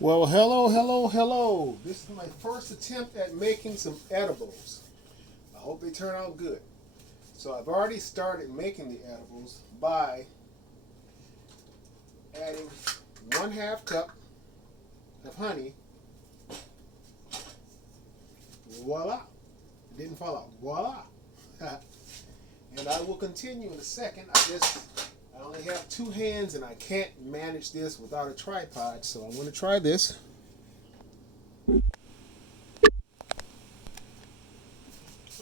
Well, hello. This is my first attempt at making some edibles. I hope they turn out good. So I've already started making the edibles by adding 1/2 cup of honey. Voila. It didn't fall out. Voila. And I will continue in a second. I only have 2 hands and I can't manage this without a tripod, so I'm going to try this.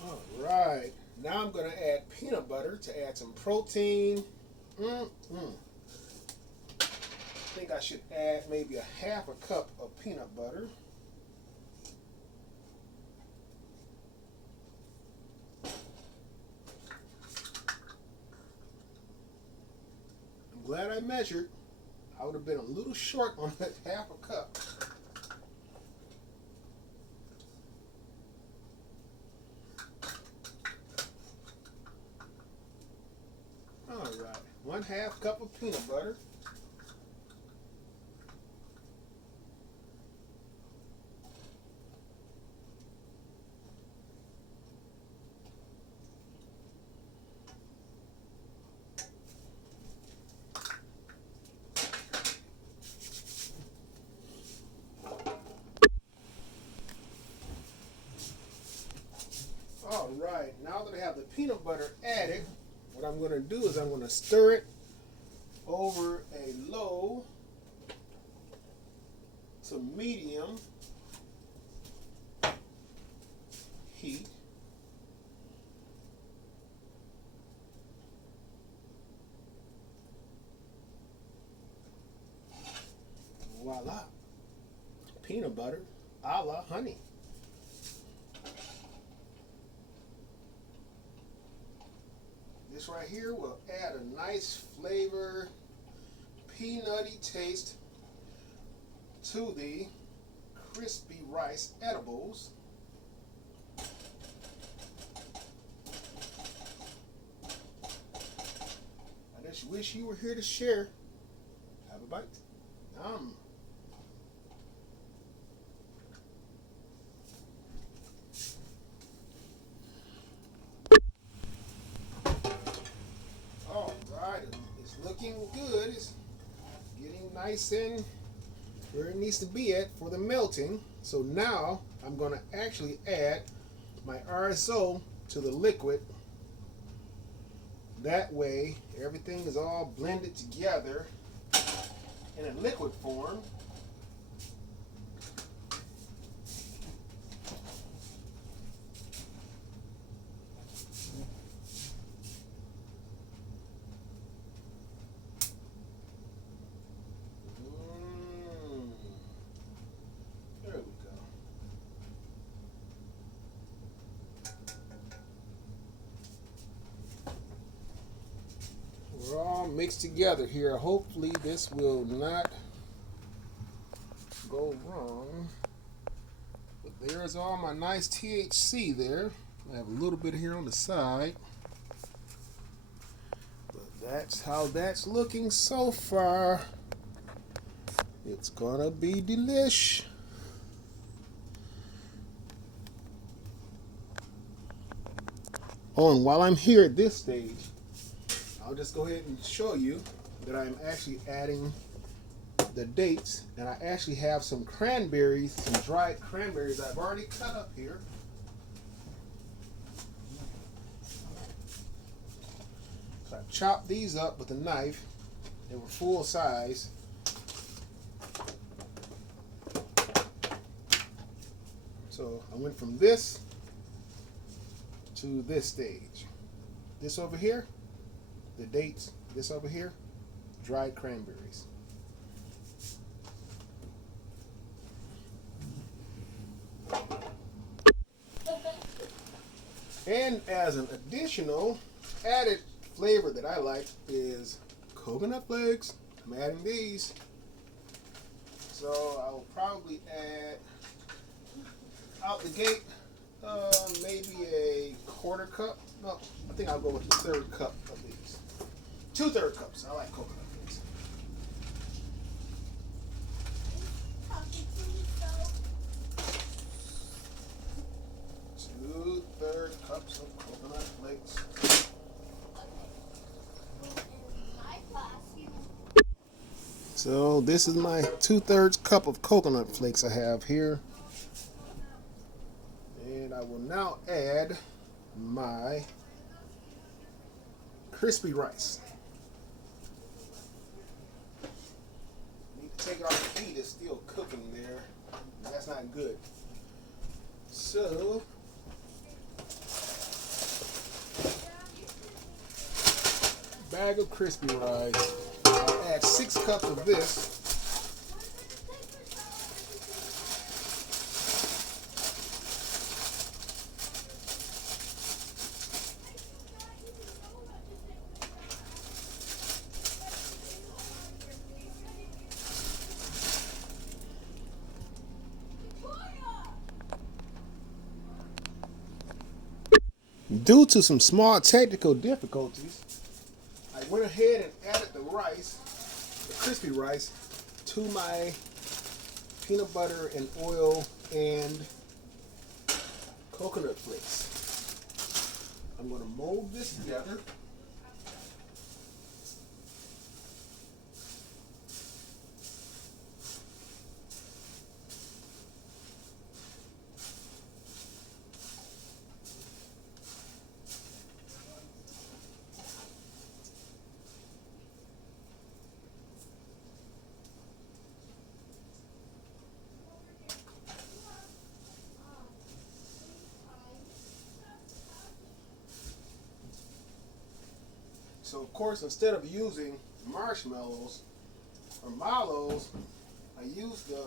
All right. Now I'm going to add peanut butter to add some protein. I think I should add maybe a 1/2 cup of peanut butter. I'm glad I measured. I would have been a little short on that 1/2 cup. All right, 1/2 cup of peanut butter. All right, now that I have the peanut butter added, what I'm going to do is I'm going to stir it over a low to medium heat. Voila, peanut butter a la honey. This right here will add a nice flavor, peanutty taste to the crispy rice edibles. I just wish you were here to share. Have a bite. Yum. All right, it's looking good. It's getting nice and where it needs to be at for the melting. So now I'm going to actually add my RSO to the liquid. That way everything is all blended together in a liquid form. There we go. We're all mixed together here. Hopefully this will not go wrong. But there's all my nice THC there. I have a little bit here on the side. But that's how that's looking so far. It's gonna be delish. Oh, and while I'm here at this stage, I'll just go ahead and show you that I'm actually adding the dates, and I actually have some cranberries, some dried cranberries I've already cut up here. So I chopped these up with a knife. They were full size. So I went from this to this stage. This over here, the dates. This over here, dried cranberries. And as an additional added flavor that I like is coconut flakes. I'm adding these. So I'll probably add out the gate maybe a 1/4 cup. No, I think I'll go with the 1/3 cup of these. 2/3 cups. I like coconut flakes. So this is my 2/3 cup of coconut flakes I have here. And I will now add my crispy rice. Need to take it off the heat, it's still cooking there. That's not good. So bag of crispy rice. I'll add 6 cups of this. Due to some small technical difficulties, I went ahead and added the rice, the crispy rice, to my peanut butter and oil and coconut flakes. I'm going to mold this together. So of course, instead of using marshmallows or mallows, I use the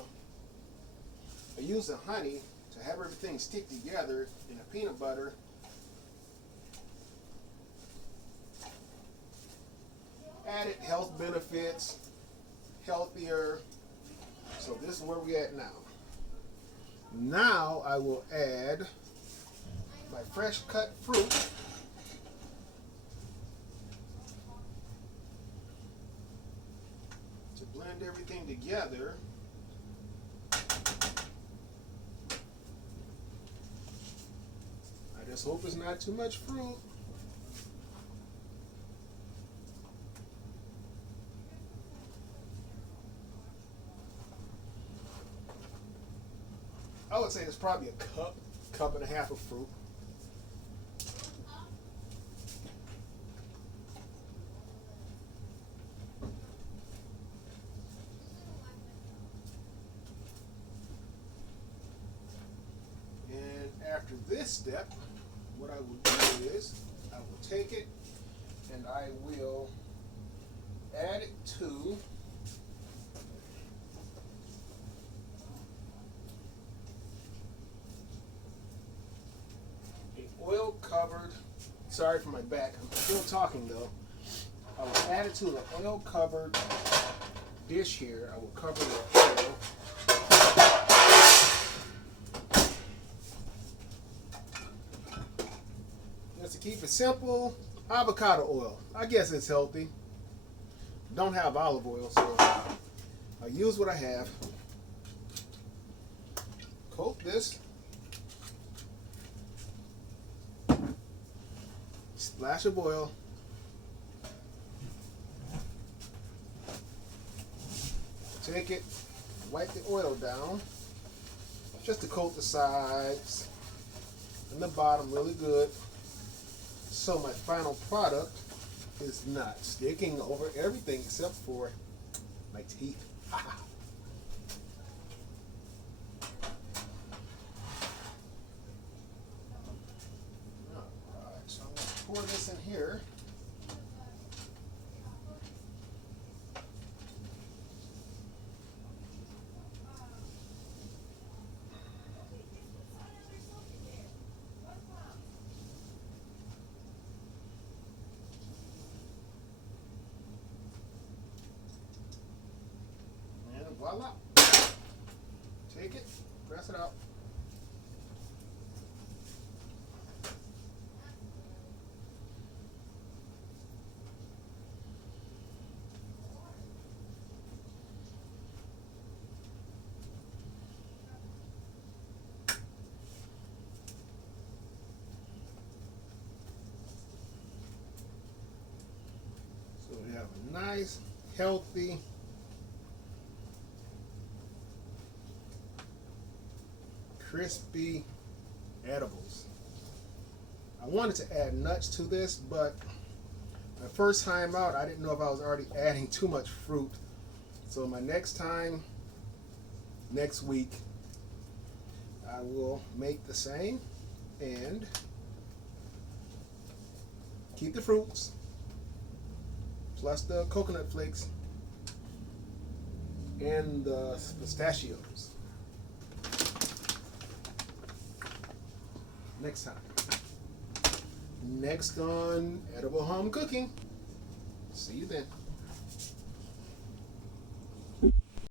honey to have everything stick together in the peanut butter. Added health benefits, healthier. So this is where we at now. Now I will add my fresh cut fruit. To blend everything together. I just hope it's not too much fruit. I would say it's probably a cup and a half of fruit. And after this step, what I will do is I will take it and I will add it to oil covered, sorry for my back, I'm still talking though. I will add it to an oil covered dish here. I will cover the oil. Just to keep it simple, avocado oil. I guess it's healthy. Don't have olive oil, so I'll use what I have. Coat this. Splash of oil. Take it, wipe the oil down, just to coat the sides and the bottom really good, so my final product is not sticking over everything except for my teeth. Alright, so I'm going to pour this in here. And voila. Take it, press it out. So we have a nice, healthy crispy edibles. I wanted to add nuts to this, but my first time out, I didn't know if I was already adding too much fruit. So my next time, next week, I will make the same and keep the fruits plus the coconut flakes and the pistachios. Next time. Next on Edible Home Cooking. See you then.